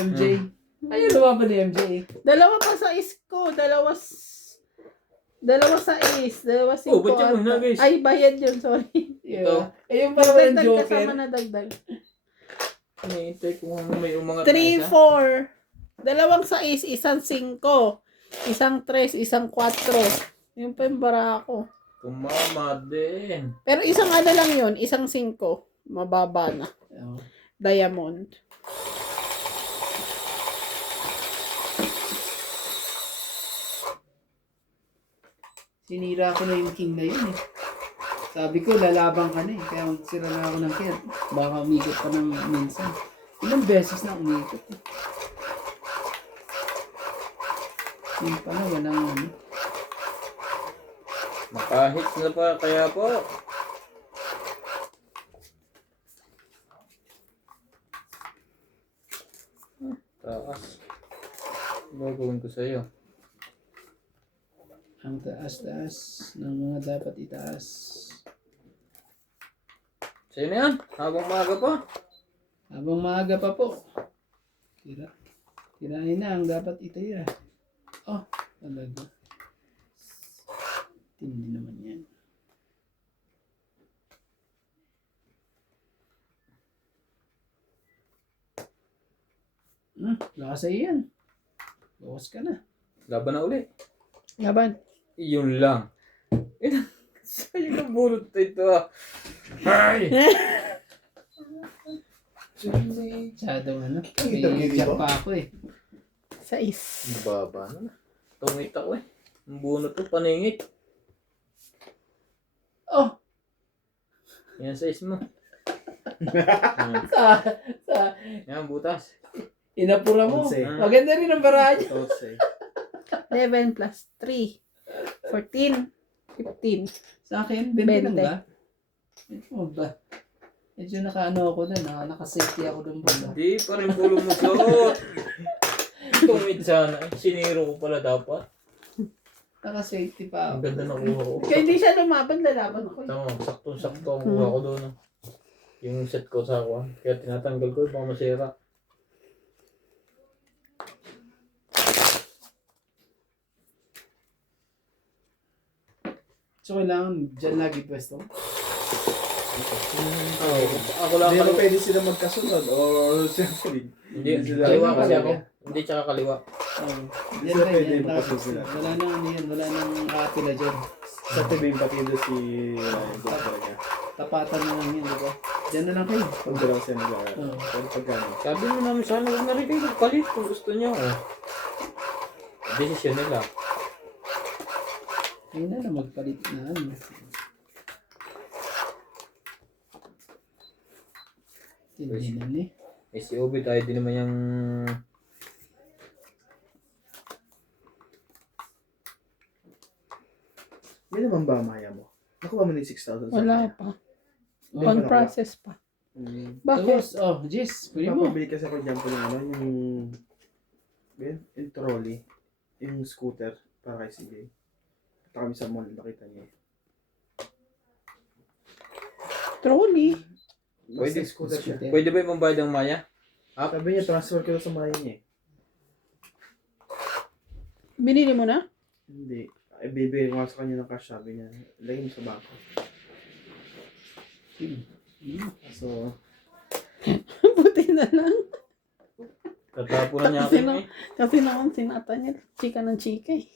MJ. Ayun, lumaban ni MJ eh. Dalawa pa sa is ko. Dalawa sa is. Dalawa si Oh, ba't yan muna, guys? Ay, bayad yun. Sorry. Yeah. Ayun pala pala yung Dagdag joker. kasama na dagdag. Hinihintay ko kung may umangat 3, 4. Dalawang sa is. Isang 5. Isang 3. Isang 4. Yung pa yung barako. Tumama din. Pero isang ano lang yun. Isang 5. Mababa na. Oh. Diamond. Sinira ko na yung king na yun eh. Sabi ko, lalaban ka na eh. Kaya magsira na ako ng king. Baka umikot pa ng minsan. Ilang beses na umikot eh. Yun pala, walang ano. Makahits na pa kaya po. Taas. Gagawin ko sa'yo. Ang taas-taas ng mga dapat itaas. Sa'yo na yan. Habang maaga pa. Habang maaga pa po. Tirahin na ang dapat itira. Oh, talaga. Tindi naman yan. Lakas sa'yo yan. Bawas ka na. Laban na uli. Laban. Iyon lang. Sa'yo na bulot ito ah. Ay! Masyadong ano. May jack pa ako eh. Sa is. Baba na. Tungit ako eh. Ang bunot ko, paningit. Oh! Yan size mo. Yan, butas. Inapura mo. Onse. Maganda rin ang baranya. 11 plus 3. 14. 15. Sa akin, 20 lang 20. ba? Ito ba? Medyo naka-ano ako na, naka-safety ako doon pala. Hindi pa rin pulo mo suot. Tumid sana. Siniro ko pala dapat. Naka-safety pa Ang ako. ganda na kuha ko. Kaya hindi siya lumaban, lalaban ako. Tama, saktong-sakto ang kuha ko doon. Yung set ko sa ako. Kaya tinatanggal ko, baka masira. So, kailangan dyan lagi pwesto. Oo, ako lang Hindi ba kaliwa. pwede sila magkasunod or siyempre. Hindi, sila- kaliwa kasi Kaliwa. ako. Hindi, tsaka kaliwa. Hindi sila pwede magkasunod sila. Wala nang ano yan, wala nang kapila dyan. Sa TV yung patido si Ryan Gold talaga. Tapatan na lang yan, di ba? Dyan na lang kayo. Pag dalawa sila nag-aaral. Oo. Pero pag gano'n. Sabi mo namin sana, huwag na rin kayo magpalit kung gusto nyo. Desisyon nila. Ayun na lang, magpalit na ano. Hindi na ni. Eh si Obi tayo din naman yung... Hindi naman ba maya mo? Nakuha mo na yung 6,000 sa Wala Maya? pa. Hindi On pa process pa. Bakit? Tapos, oh, Jis, kunin mo. Papabili kasi ako dyan po ng ano, yung trolley, yung scooter para kay CJ. Punta kami sa mall, nakita niya. Trolley. Pwede. Basta scooter siya. Pwede ba yung pambayad ng Maya? Sabi niya, transfer ko na sa Maya niya. Binili mo na? Hindi. Ay, bibigay ko nga sa kanya ng cash, sabi niya. Lagay mo sa bangko. So, Buti na lang. Tatapo na niya ako Kasi eh. Kasi naman sinata niya, chika ng chika eh.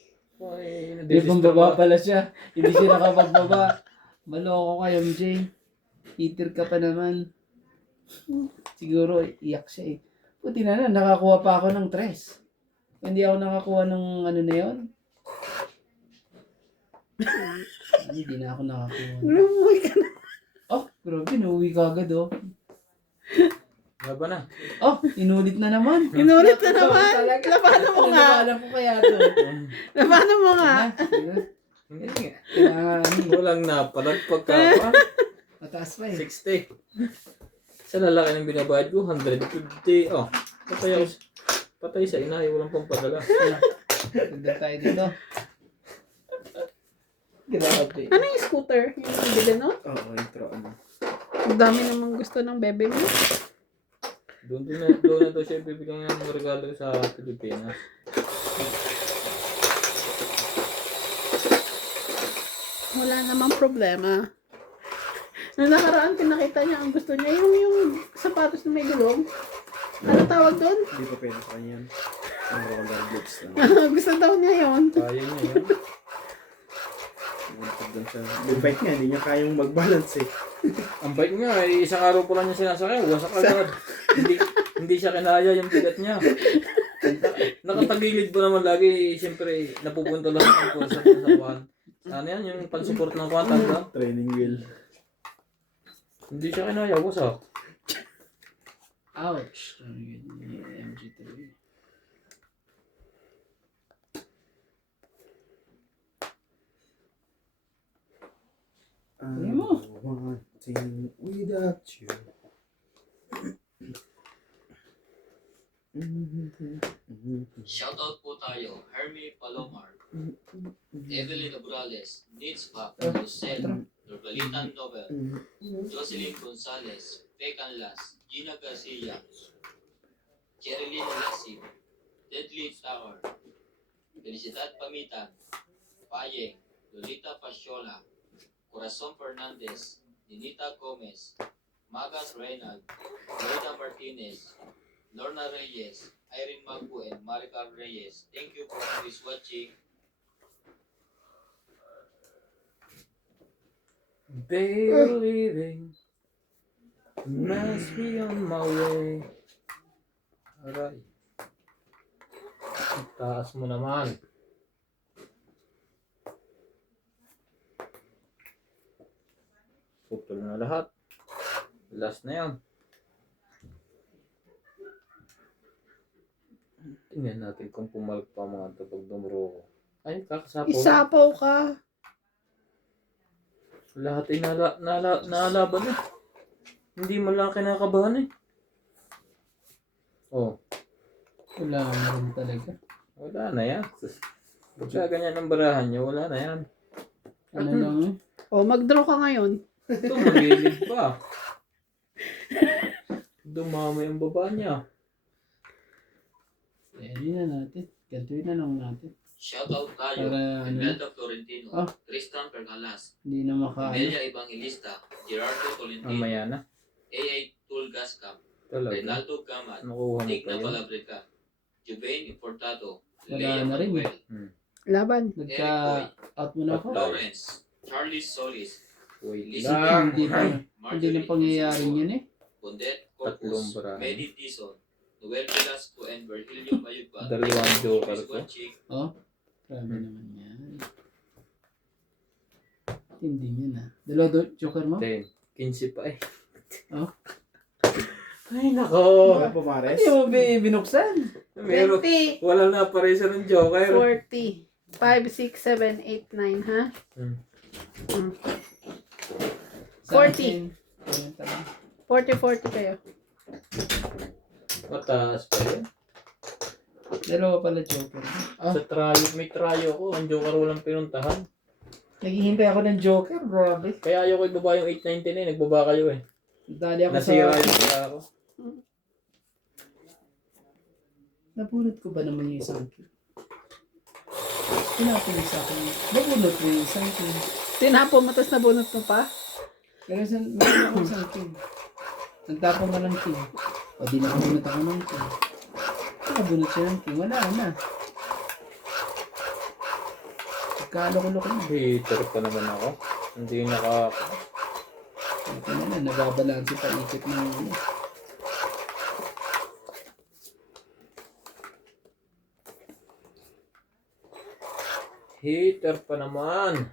Ay, Hindi, pambaba pala siya. Hindi siya nakapagbaba. Maloko kayo, MJ. Eater ka pa naman. Siguro, iyak siya eh. Buti na lang, nakakuha pa ako ng tres. Hindi ako nakakuha ng ano na yun. Hindi na ako nakakuha. Lumuwi ka na. Oh, grabe, nauwi ka agad oh. Laban na. Oh, inulit na naman. Inulit na naman. Talaga. Labanan mo nga. Alam ko kaya to. Labanan mo nga. Hindi nga. Kailangan, Walang napalag pagka mataas pa eh. 60. Sa lalaki ng binabayad ko, 150. Oh, patay sa inay, walang pampadala. Tagdag tayo dito. Grabe. Ano yung scooter? Yung bili no? oo, intro ano. Ang dami namang gusto ng bebe mo. Doon na daw siya bibigyan ng regalo sa Pilipinas. Wala namang problema. Nung nakaraan, pinakita niya ang gusto niya. Yung sapatos na may gulong. Ano tawag doon? Hindi pa pwede sa kanya yan. Ang roller blades lang. Gusto daw niya yun. Kaya niya yun. Doon siya. Yung bike niya, hindi niya kayang mag-balance eh. Ang bike nga, isang araw pa lang niya sinasakay. Wasak agad. hindi siya kinaya yung bigat niya. Nakatagilid pa naman lagi. Siyempre, napupunta lang ang kursa sa kuwan. Ano yan? Yung pansupport ng kuwan. Tanda? Training wheel. Hindi siya kinaya. Wasak. Ouch. MG3. I'm mo. wanting without you. Shoutout po tayo, Hermie Palomar, Evelyn Abrales, Nitz Pac, Lucel, Norbalitan Nobel, Jocelyn Gonzalez, Pecan Las, Gina Garcia, Jerilyn Lasib, Deadly Tower, Felicidad Pamitan, Payeng, Lolita Pasyola, Corazon Fernandez, Ninita Gomez, Magas Reynald, Lorna Martinez, Lorna Reyes, Irene Magbu, and Maricar Reyes. Thank you for always watching. Believing must be on my way. Aray. Ang taas mo naman. Putol na lahat. Last na yan. Tingnan natin kung pumalag pa mga ito pag dumuro ko. Ay, kakasapaw. Isapaw ka. Lahat ay naalaban na. Hindi mo lang kinakabahan eh. Oh, Wala na rin talaga. wala na yan. Pagka ganyan ang barahan niyo, wala na yan. Ano lang eh. O, mag-draw ka ngayon. Ito, magilid pa. Dumamay ang baba niya. Pwede na natin. Gantuin na lang natin. Shoutout tayo. Para ano, Imelda Florentino, Ah. Tristan Pergalas, hindi na makaano. Amelia Evangelista, Gerardo Tolentino, Mamaya na. AA Tulgascap, Talaga. Reynaldo Gamat, Nakuha mo pa Digna yun. Palabrica, Jubain Importado, Wala Lea na rin eh. Manuel, Laban. Nagka-out mo na ako. Lawrence, Charlie Solis, Wait Lisa lang. Hindi pa. Hindi Marjorie na pangyayari Concepcion, yun eh. Bondet Tatlong Corpus, barahan. Medi Tison, Noel Velasco, and Virgilio Mayugba. Dalawang joker Chris ko. Guanchik, Oh, grabe naman yan. Hindi yun ah. Dalawa joker mo? 10. 15 pa eh. Oh. Ay, nako. Wala po, Mares. Hindi mo binuksan. Meron. 20, Wala na paresa ng joker. 40, 5, 6, 7, 8, 9, ha? Hmm. Mm. Sa 40. akin, ayun talaga. 40 kayo. Mataas pa yun. Dalawa pala joker. Ah, Sa trayo, may trayo ko. Ang joker walang pinuntahan. naghihintay ako ng joker, grabe. Kaya ayoko ibaba yung 899 eh. Nagbaba kayo eh. Dali ako Nasira sa... yung kaya ako. Nabunot ko ba naman yung isang king? Tinapon yung sa akin. Nabunot mo yung isang king. Tinapo mo, tapos nabunot mo pa? Pero meron ako isang king. Nagtapon ka ng king. O di nakabunot ako ng king. Nakabunot siya ng king. Wala na. Nagkaloko-loko na. Hater pa naman ako. Hindi nakaka... Ito na na. Nababalansi pa ikot ng ano. Hater pa naman.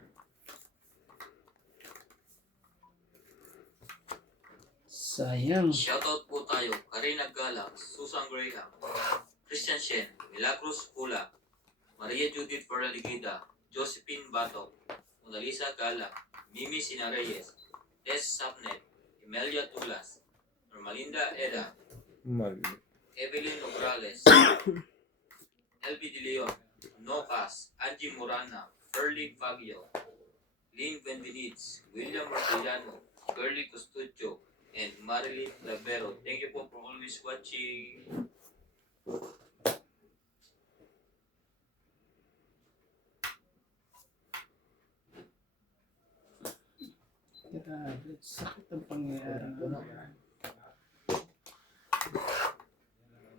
Sayang. Shoutout po tayo, Karina Gala, Susan Graham, Christian Shen, Milagros Pula, Maria Judith Ferraligida, Josephine Bato, Monalisa Gala, Mimi Sinareyes, Tess Sapnet, Emelia Tulas, Normalinda Eda, Mali. Evelyn Nograles, LB De Leon, Nocas, Angie Morana, Ferlie Fagio, Lynn Benvenitz, William Martellano, Curly Custudio, and Marilyn Lavero. Thank you po for always watching. Grabe. Sakit ang pangyayari ko na.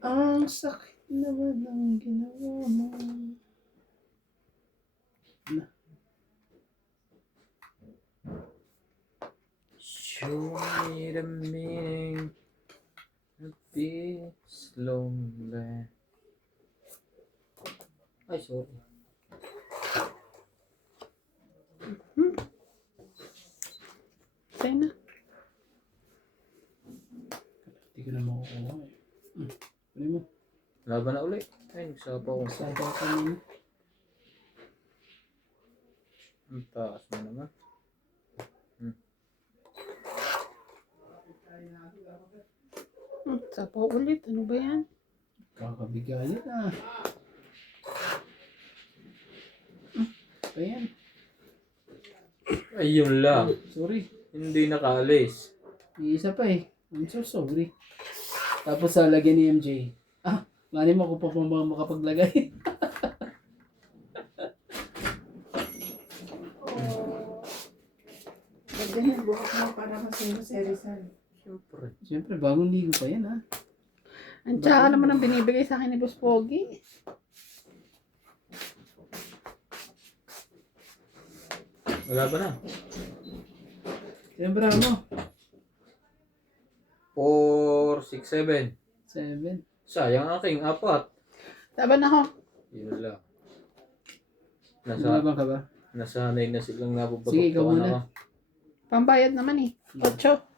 Ang sakit naman ang ginawa mo. Show me the meaning of this lonely. Ay, sorry. Sa'yo na. Hindi ko na makukuha eh. Ano mo? Laban na ulit. Ay, nagsapa ko. Sabi ako kanina. Ang taas mo naman. Sapo ulit. Ano ba yan? Kakabigayan ah. Ayan. Ayun lang. Sorry. Hindi nakaalis. May isa pa eh. I'm so sorry. Tapos sa lagyan ni MJ. Ah, mali mo kung pa makapaglagay. Ganyan, buhok mo para masero-serisan. Siyempre. Siyempre, bagong ligo pa yan ah. Ang tsaka naman ang binibigay sa akin ni Boss Pogi. Wala ba na? Siyempre mo. 4, 6, 7. 7. Sayang aking 4. Laban ako. Yun lang. Sumabang ka ba? Nasanay na silang nababatok. Sige, ikaw muna. Pambayad naman eh. 8.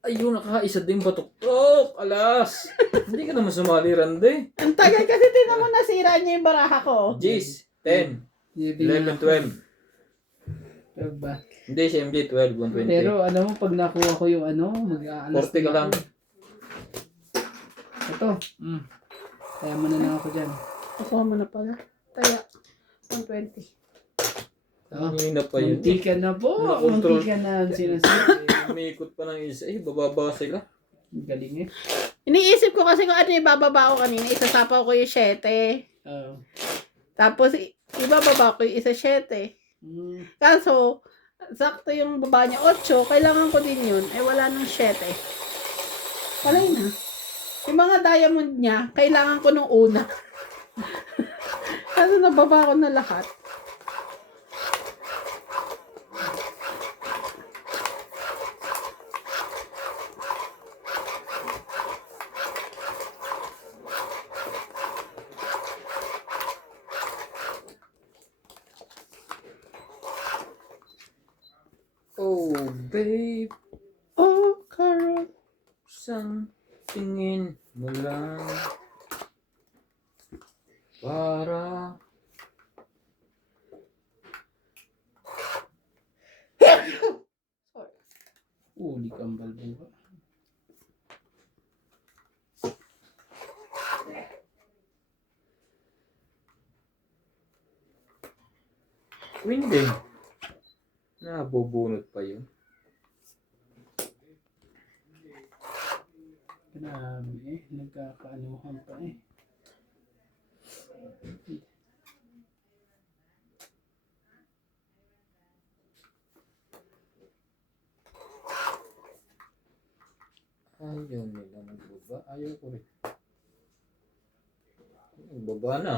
Ayun, nakakaisa din batok-tok. Alas! Hindi ka naman sumali, Rande. Ang tagal kasi tinan mo nasira niya yung baraha ko. Jis, 10, 11, 12. Diba? Hindi, si MJ 12, 120. Pero alam mo, pag nakuha ko yung mag-aalas 40 ka lang. Ito. Kaya mo na lang ako dyan. Kukuha mo na pala. Kaya, 120. Oh, Hindi na pa yun. munti ka na po. Nakontrol. Munti ka na ang sinasabi. Umiikot pa ng isa. Bababa sila. Galing eh. Iniisip ko kasi kung ano yung bababa ko kanina. Isasapaw ko yung 7. Oh. Tapos, ibababa ko yung isa 7. Kaso, sakto yung baba niya 8. Kailangan ko din yun. Wala nang 7. Wala na. Yung mga diamond niya, kailangan ko nung una. Kaso nababa ko na lahat. Oh, babe. Oh, Carol. Isang tingin mo lang para Uli kang balbuha. hindi. Nabubunot pa yun. Grabe eh. Nagkakaanuhan pa eh. Ayaw nila magbaba. Ayaw ko rin. Baba na.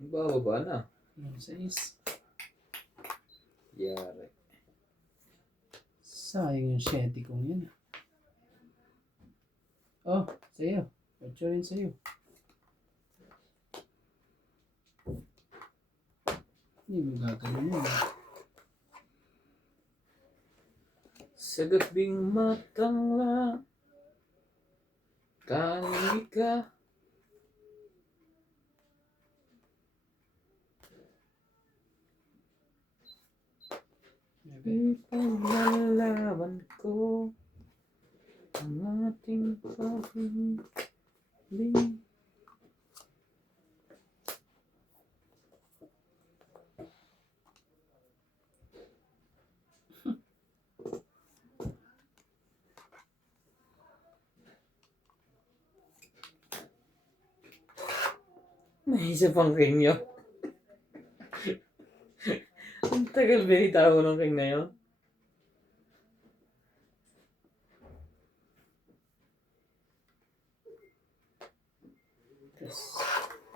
Bababa na. Yung 6. Yari. Sayang yung 7 kong yun. Oh, sa'yo. Ocho rin sa'yo. Hindi mo gagawin yun. Sa gabing matangla, tangi ka. Ipaglalaban ko ang ating pag-ibig. May isa pang king yun. Ang tagal binitaw ng king na yun.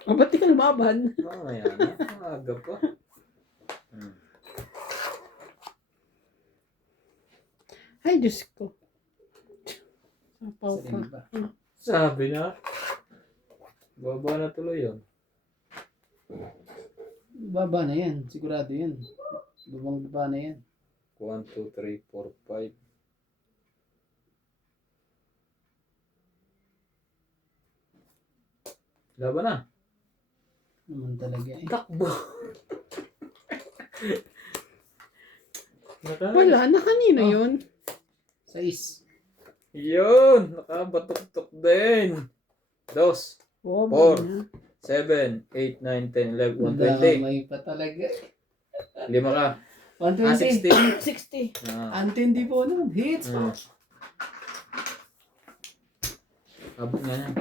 Oh, ba't di ka lumaban? Mamaya na. Maaga pa. Ay, Diyos ko. Sapaw Sa pa. iba. Sabi na. Baba na tuloy yun. Baba na yan. Sigurado yan. Babang baba na yan. 1, 2, 3, 4, 5. Laban na. Naman talaga eh. Takbo. Wala na kanino Oh. yun. 6. Yun. Nakabatok-tok din. 2, Oh, 4. na. 7, 8, 9, 10, 11, 120. Damay pa talaga. 5 ka. 120. 60. 60. Antindi po nun. Hits po. Abot nga yan.